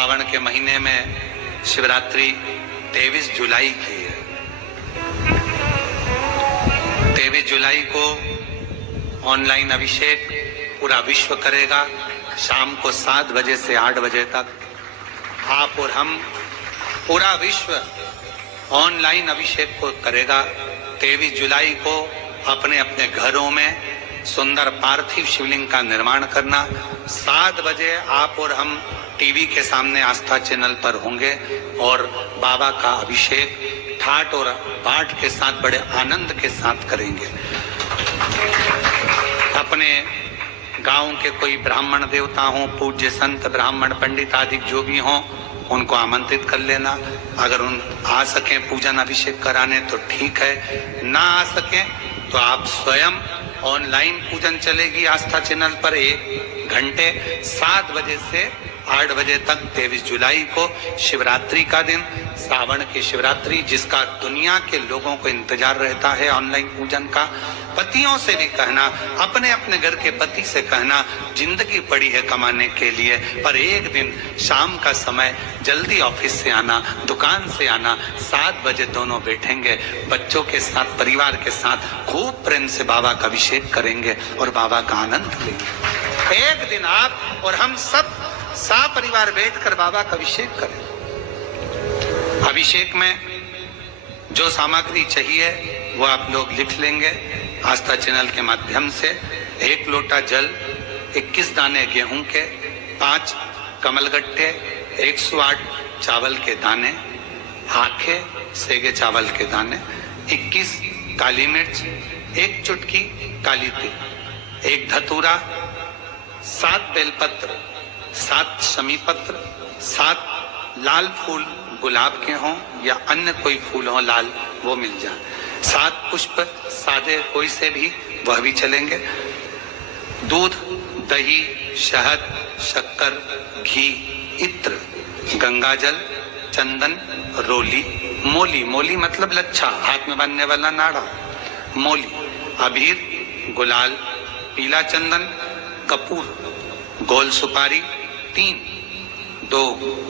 सावन के महीने में शिवरात्रि 23 जुलाई की है। 23 जुलाई को ऑनलाइन अभिषेक पूरा विश्व करेगा। शाम को 7 बजे से 8 बजे तक आप और हम, पूरा विश्व ऑनलाइन अभिषेक को करेगा। 23 जुलाई को अपने अपने घरों में सुंदर पार्थिव शिवलिंग का निर्माण करना। 7 बजे आप और हम टीवी के सामने आस्था चैनल पर होंगे और बाबा का अभिषेक ठाट और बाट के साथ बड़े आनंद के साथ करेंगे। अपने गांव के कोई ब्राह्मण देवता हों, पूज्य संत ब्राह्मण पंडित आदि जो भी हों, उनको आमंत्रित कर लेना। अगर उन आ सकें पूजन अभिषेक कराने तो ठीक है, ना आ सकें तो आप स्वयं ऑनलाइन पूजन चलेगी आस्था चैनल पर 1 घंटे 7 बजे से 8 बजे तक। 23 जुलाई को शिवरात्रि का दिन, सावन की शिवरात्रि, जिसका दुनिया के लोगों को इंतजार रहता है ऑनलाइन पूजन का। पतियों से भी कहना, अपने अपने घर के पति से कहना, जिंदगी पड़ी है कमाने के लिए, पर एक दिन शाम का समय जल्दी ऑफिस से आना, दुकान से आना, 7 बजे दोनों बैठेंगे, बच्चों के साथ, परिवार के साथ खूब प्रेम से बाबा का अभिषेक करेंगे और बाबा का आनंद लेंगे। एक दिन आप और हम सब परिवार बैठकर बाबा का अभिषेक करें। अभिषेक में जो सामग्री चाहिए वो आप लोग लिख लेंगे आस्था चैनल के माध्यम से। 1 लोटा जल, 21 दाने गेहूं के, 5 कमलगट्टे, 108 चावल के दाने, आखे सेगे चावल के दाने, 21 काली मिर्च, 1 चुटकी काली तिल, 1 धतूरा, 7 बेलपत्र, 7 शमी पत्र, 7 लाल फूल गुलाब के हों या अन्य कोई फूल हो लाल, वो मिल जाए, 7 पुष्प सादे कोई से भी, वह भी चलेंगे। दूध, दही, शहद, शक्कर, घी, इत्र, गंगाजल, चंदन, रोली, मोली, मोली मतलब लच्छा, हाथ में बांधने वाला नाड़ा, मोली, अबीर, गुलाल, पीला चंदन, कपूर, गोल सुपारी, 2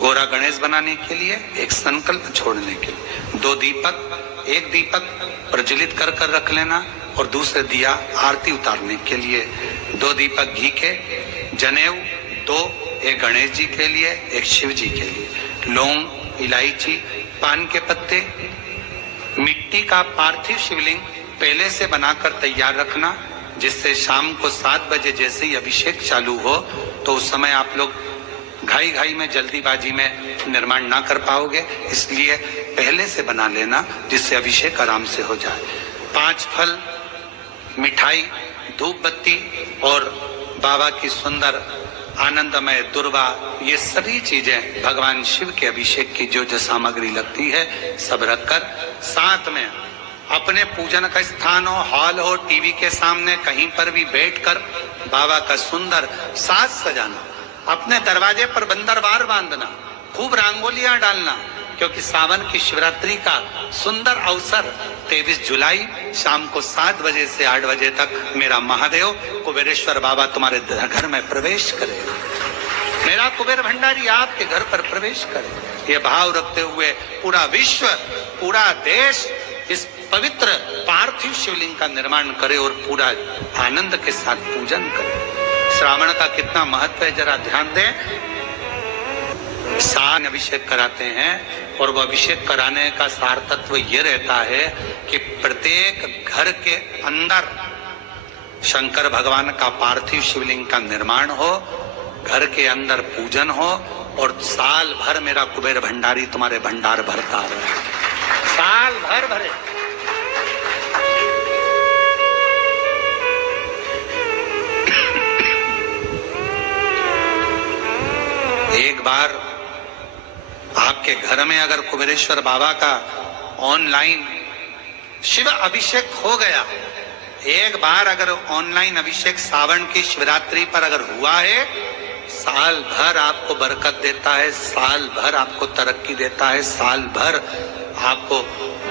गोरा गणेश बनाने के लिए, 1 संकल्प छोड़ने के लिए, 2 दीपक, 1 दीपक प्रज्वलित कर कर रख लेना और दूसरे दिया आरती उतारने के लिए, 2 दीपक घी के, जनेऊ 2, 1 गणेश जी के लिए, 1 शिव जी के लिए, लौंग, इलायची, पान के पत्ते, मिट्टी का पार्थिव शिवलिंग पहले से बनाकर तैयार रखना, जिससे शाम को 7 बजे जैसे ही अभिषेक चालू हो तो उस समय आप लोग घाई घाई में, जल्दीबाजी में निर्माण ना कर पाओगे, इसलिए पहले से बना लेना जिससे अभिषेक आराम से हो जाए। 5 फल, मिठाई, धूप बत्ती और बाबा की सुंदर आनंदमय दुर्वा, ये सभी चीजें भगवान शिव के अभिषेक की जो जो सामग्री लगती है सब रखकर, साथ में अपने पूजन का स्थान हो, हॉल हो, टीवी के सामने कहीं पर भी बैठकर बाबा का सुंदर साज सजाना, अपने दरवाजे पर बंदरवार बांधना, खूब रंगोलियां डालना, क्योंकि सावन की शिवरात्रि का सुंदर अवसर 23 जुलाई शाम को 7 बजे से 8 बजे तक मेरा महादेव कुबेरेश्वर बाबा तुम्हारे घर में प्रवेश करेगा, मेरा कुबेर भंडारी आपके घर पर प्रवेश करे। ये भाव रखते हुए पूरा विश्व, पूरा देश इस पवित्र पार्थिव शिवलिंग का निर्माण करे और पूरा आनंद के साथ पूजन करे। श्रावण का कितना महत्व है जरा ध्यान दें। सावन अभिषेक कराते हैं और वह अभिषेक कराने का सार तत्व ये रहता है कि प्रत्येक घर के अंदर शंकर भगवान का पार्थिव शिवलिंग का निर्माण हो, घर के अंदर पूजन हो और साल भर मेरा कुबेर भंडारी तुम्हारे भंडार भरता रहे, साल भर भरे। एक बार आपके घर में अगर कुबेरेश्वर बाबा का ऑनलाइन शिव अभिषेक हो गया, एक बार अगर ऑनलाइन अभिषेक सावन की शिवरात्रि पर अगर हुआ है, साल भर आपको बरकत देता है, साल भर आपको तरक्की देता है, साल भर आपको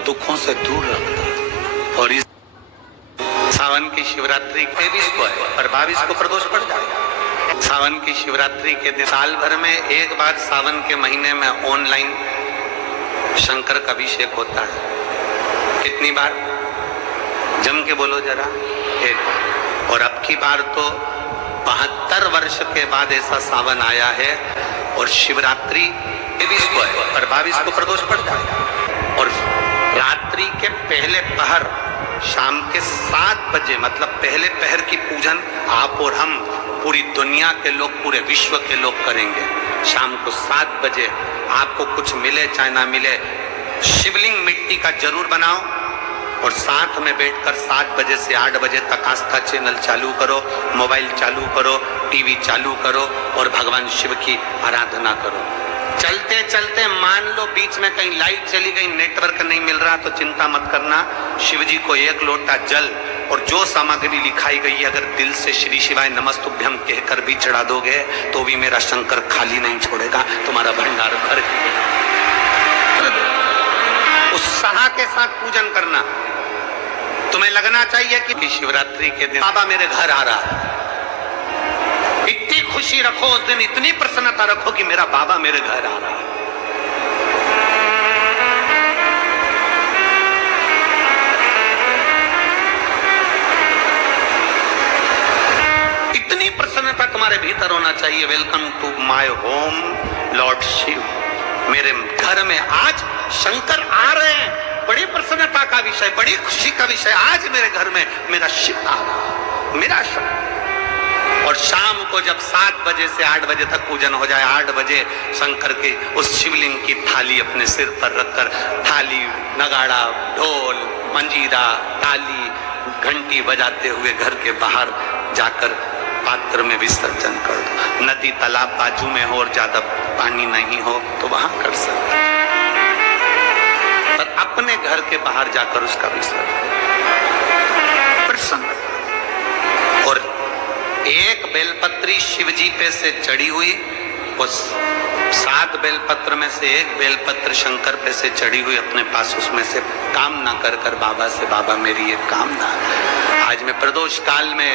दुखों से दूर रखता है। और इस सावन की शिवरात्रि 23 को है, पर 22 को प्रदोष पड़ जाएगा। सावन की शिवरात्रि के दिन साल भर में एक बार सावन के महीने में ऑनलाइन शंकर का अभिषेक होता है। कितनी बार? जम के बोलो जरा। एक बार। और अब की बार तो 72 वर्ष के बाद ऐसा सावन आया है और शिवरात्रि 23 को है और 22 को प्रदोष पड़ जाएगा। और रात्रि के पहले पहर शाम के 7 बजे मतलब पहले पहर की पूजन आप और हम पूरी दुनिया के लोग, पूरे विश्व के लोग करेंगे। शाम को 7 बजे आपको कुछ मिले चाहे ना मिले, शिवलिंग मिट्टी का जरूर बनाओ और साथ में बैठकर 7 बजे से 8 बजे तक आस्था चैनल चालू करो, मोबाइल चालू करो, टीवी चालू करो और भगवान शिव की आराधना करो। चलते चलते मान लो बीच में कहीं लाइट चली गई, नेटवर्क नहीं मिल रहा, तो चिंता मत करना। शिव जी को 1 लोटा जल और जो सामग्री लिखाई गई है अगर दिल से श्री शिवाय नमस्तुभ्यम कहकर भी चढ़ा दोगे तो भी मेरा शंकर खाली नहीं छोड़ेगा, तुम्हारा भंडार भर देगा। उत्साह के साथ पूजन करना। तुम्हें लगना चाहिए कि शिवरात्रि के दिन बाबा मेरे घर आ रहा है। इतनी खुशी रखो उस दिन, इतनी प्रसन्नता रखो कि मेरा बाबा मेरे घर आ रहा है। इतनी प्रसन्नता तुम्हारे भीतर होना चाहिए। Welcome to my home lord Shiva. मेरे घर में आज शंकर आ रहे हैं। बड़ी प्रसन्नता का विषय, बड़ी खुशी का विषय। आज मेरे घर में मेरा शिव आ रहा है, मेरा शंकर। और शाम को जब 7 बजे से 8 बजे तक पूजन हो जाए, 8 बजे शंकर की उस शिवलिंग की थाली अपने सिर पर रखकर, थाली, नगाड़ा, ढोल, मंजीरा, ताली, घंटी बजाते हुए घर के बाहर जाकर पात्र में विसर्जन कर दो। नदी तालाब बाजू में हो और ज्यादा पानी नहीं हो तो वहां कर सकते, पर अपने घर के बाहर जाकर उसका विसर्जन प्रसन्न। और एक बेलपत्री शिवजी पे से चढ़ी हुई, उस 7 बेलपत्र में से एक बेलपत्र शंकर पे से चढ़ी हुई अपने पास, उसमें से कामना कर कर बाबा से, बाबा मेरी एक कामना, आज मैं प्रदोष काल में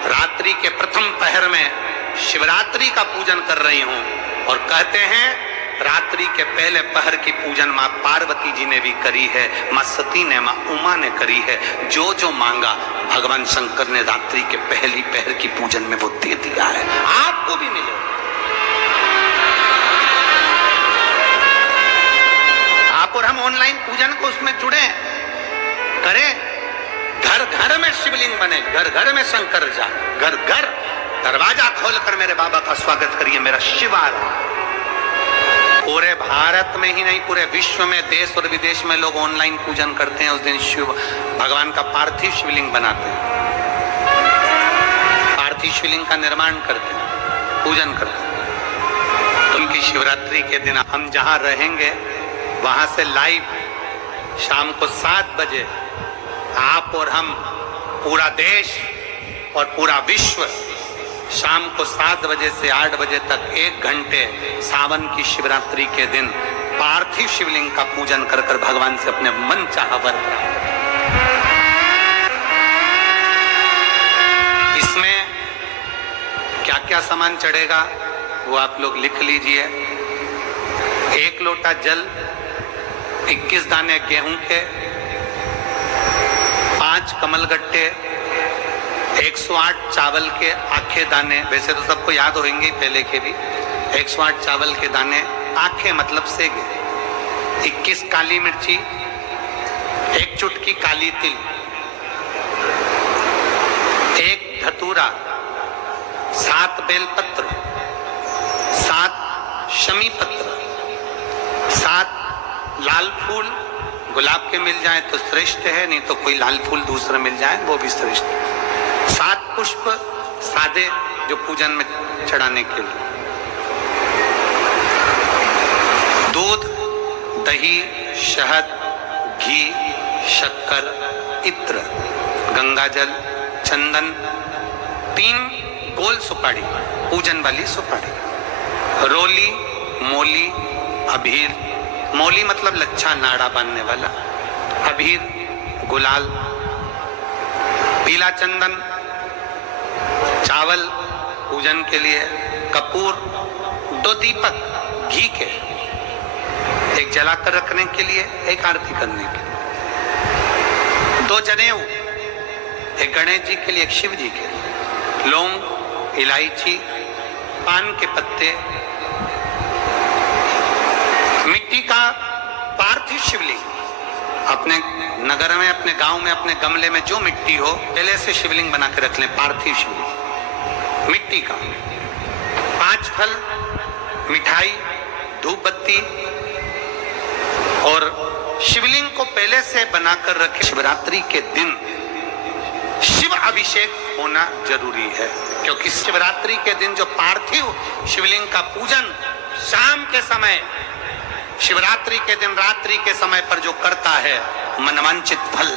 रात्रि के प्रथम पहर में शिवरात्रि का पूजन कर रही हूं। और कहते हैं रात्रि के पहले पहर की पूजन मां पार्वती जी ने भी करी है, मां सती ने, मां उमा ने करी है। जो जो मांगा भगवान शंकर ने रात्रि के पहली पहर की पूजन में वो दे दिया है। आपको भी मिले। आप और हम ऑनलाइन पूजन को उसमें जुड़े करें। घर घर में शिवलिंग बने, घर घर में शंकर जा, घर घर दरवाजा खोलकर मेरे बाबा का स्वागत करिए, मेरा शिव आ रहा है। पूरे भारत में ही नहीं, पूरे विश्व में, देश और विदेश में लोग ऑनलाइन पूजन करते हैं। उस दिन शिव भगवान का पार्थिव शिवलिंग बनाते हैं, पार्थिव शिवलिंग का निर्माण करते हैं, पूजन करते हैं। तो उनकी शिवरात्रि के दिन हम जहां रहेंगे वहां से लाइव शाम को 7 बजे आप और हम, पूरा देश और पूरा विश्व, शाम को 7 बजे से 8 बजे तक 1 घंटे सावन की शिवरात्रि के दिन पार्थिव शिवलिंग का पूजन कर कर भगवान से अपने मन चाहा वर प्राप्त। इसमें क्या क्या सामान चढ़ेगा वो आप लोग लिख लीजिए। 1 लोटा जल, 21 दाने गेहूं के, 5 कमलगट्टे, 108 चावल के आखे दाने, वैसे तो सबको याद होंगे पहले के भी। 108 चावल के दाने, आखे मतलब सेगे, 21 काली मिर्ची, 1 चुटकी काली तिल, 1 धतूरा, 7 बेलपत्र, 7 शमी पत्र, 7 लाल फूल, गुलाब के मिल जाए तो श्रेष्ठ है, नहीं तो कोई लाल फूल दूसरा मिल जाए वो भी श्रेष्ठ है। 7 पुष्प सादे जो पूजन में चढ़ाने के लिए, दूध, दही, शहद, घी, शक्कर, इत्र, गंगाजल, चंदन, 3 गोल सुपारी, पूजन वाली सुपारी, रोली, मोली, अबीर, मोली मतलब लच्छा नाड़ा बांधने वाला, अबीर, गुलाल, पीला चंदन, चावल, पूजन के लिए कपूर, 2 दीपक घी के, एक जलाकर रखने के लिए, एक आरती करने के लिए, 2 जनेऊ, एक गणेश जी के लिए, एक शिव जी के लिए, लौंग, इलायची, पान के पत्ते, मिट्टी का पार्थिव शिवलिंग। अपने नगर में, अपने गांव में, अपने गमले में जो मिट्टी हो पहले से शिवलिंग बना के रख लें, पार्थिव शिवलिंग मिट्टी का। 5 फल, मिठाई, धूप बत्ती और शिवलिंग को पहले से बनाकर रखे। शिवरात्रि के दिन शिव अभिषेक होना जरूरी है, क्योंकि शिवरात्रि के दिन जो पार्थिव शिवलिंग का पूजन शाम के समय, शिवरात्रि के दिन रात्रि के समय पर जो करता है, मनवांचित फल